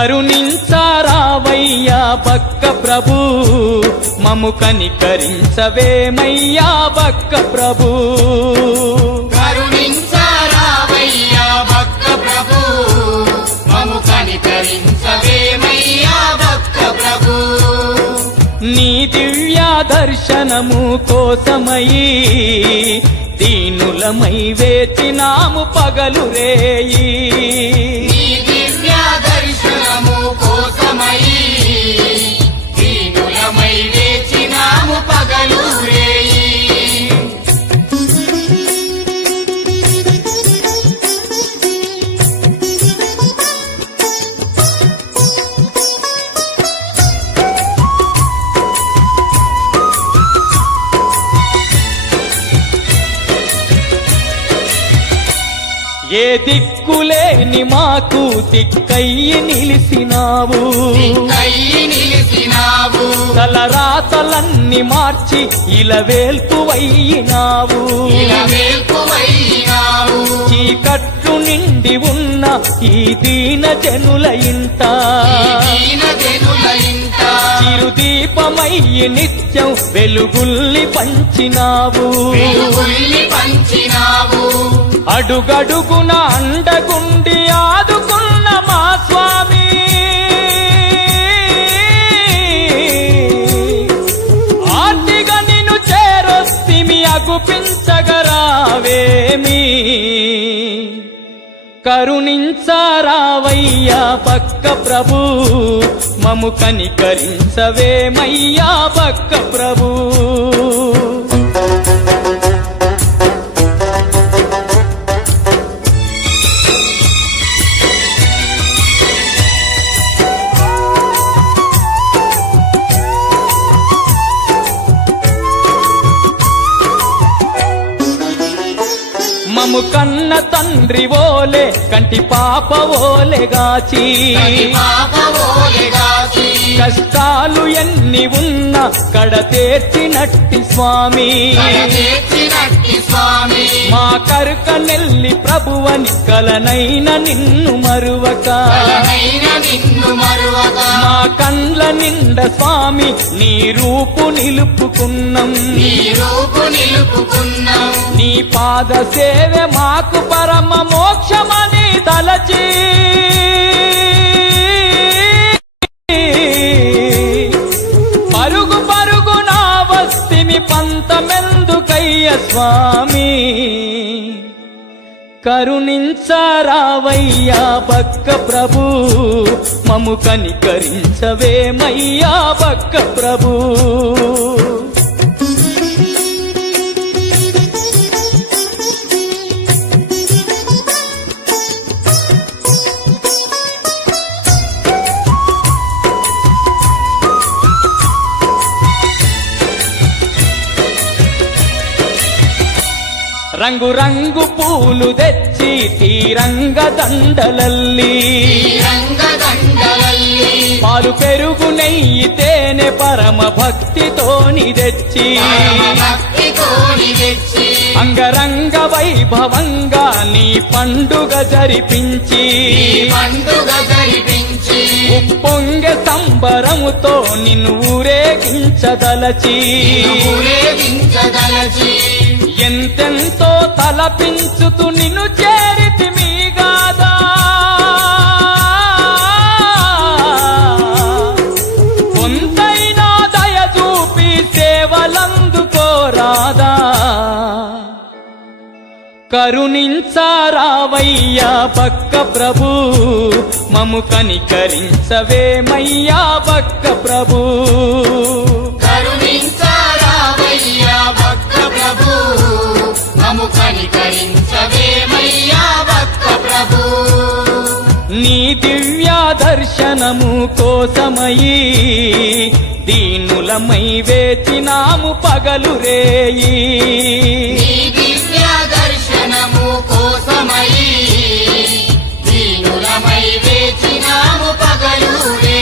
కరుణించరావయ్యా బక్క ప్రభు, మము కనికరించవేమయ్యా బక్క ప్రభు. కరుణించరావయ్యా బక్క ప్రభు, మము కనికరించవేమయ్యా బక్క ప్రభు. నీ దివ్య దర్శనము కోసమయి దీనులమై వేచినాము పగలు రేయి. నీ దివ్య దర్శనము కోసమయి దీనులమై వేచినాము పగలు రేయి. ఏ దిక్కులేని మాకు దిక్కయ్యి నిలిసినావు, తలరాతలన్నీ మార్చి ఇలవేల్పువయ్యినావు. చీకట్లు నిండి ఉన్న ఈ దీన జనుల ఇంట చిరుదీపమయ్యి నిత్యం వెలుగుల్ని పంచినావు. అడుగడుగున అండగుండి ఆదుకున్న మా స్వామి, ఆర్తిగా నిన్ను చేరొస్తిమి అగుపించగరావేమి. కరుణించరావయ్యా బక్క ప్రభు, మము కనికరించవేమయ్యా బక్క ప్రభు. మము కన్న తండ్రి ఓలే కంటి పాప ఓలే గాచి, కష్టాలు ఎన్ని ఉన్నా కడ తీర్చినట్టి స్వామి. మా కరుక నెల్లి ప్రభువని కలనైన నిన్ను మరువక, మా కండ్ల నిండ స్వామి నీ రూపు నిలుపుకున్నాం. నీ పాద సేవే మాకు పరమ మోక్షమని తలచి, పరుగు పరుగు నా వస్తిమి పంతమెందుకయ్య స్వామి. కరుణించరావయ్యా బక్క ప్రభు, మము కనికరించవేమయ్యా బక్క ప్రభు. రంగు రంగు పూలు తెచ్చి తీరంగ దండలల్లి, పాలు పెరుగు నెయ్యి తేనె పరమ భక్తితోని తెచ్చి, అంగరంగ వైభవంగా నీ పండుగ జరిపించి, ఉప్పొంగె సంబరముతో నిన్ను ఊరేగించదలచి, ఎంతెంతో తలపించుతూ నిన్ను చేరితిమి గాదా. కొంతైనా దయ చూపి సేవలందుకోరాదా. కరుణించరావయ్యా బక్క ప్రభు, మము కనికరించవేమయ్యా బక్క ప్రభు. కరుణించరావయ్యా బక్క ప్రభు, మము కనికరించవేమయ్యా బక్క ప్రభు. నీ దివ్య దర్శనము కోసమయి దీనులమై వేచినాము పగలు రేయి. నీ దివ్య దర్శనము కోసమయి దీనులమై వేచినాము పగలు రేయి.